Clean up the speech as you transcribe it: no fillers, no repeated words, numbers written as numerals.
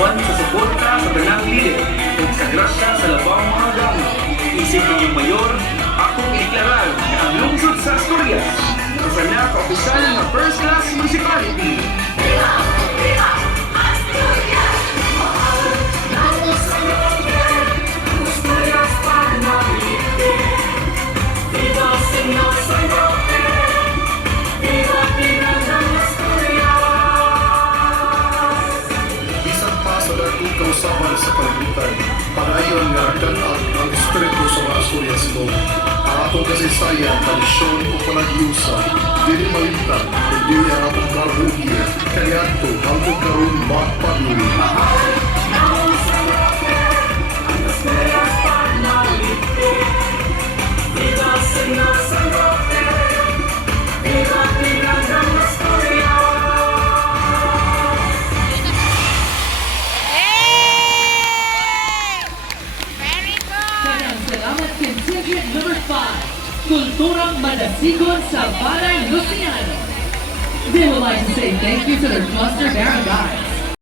uban sa suporta sa tanang lider ug sa grasya sa labang mga gamit. Isip ninyong mayor, akong iklarar na ang lungsod sa Asturias usa na ka-opisyal na first-class municipality. Bisan pa sa dagkong kausapan sa kalibutan, panayon nga nagdanag ang espiritu sa mga Asturias ko. Ang atong kasaysayan, tradisyon o panagyusa, dili malimtan, kundi ang atong karbuhir, kaniadto hangtod karon magpatuloy. Salamat Contingent number 5, Kulturang Madasigon sa Banay, Lucianon. They would like to say thank you to their cluster barangays.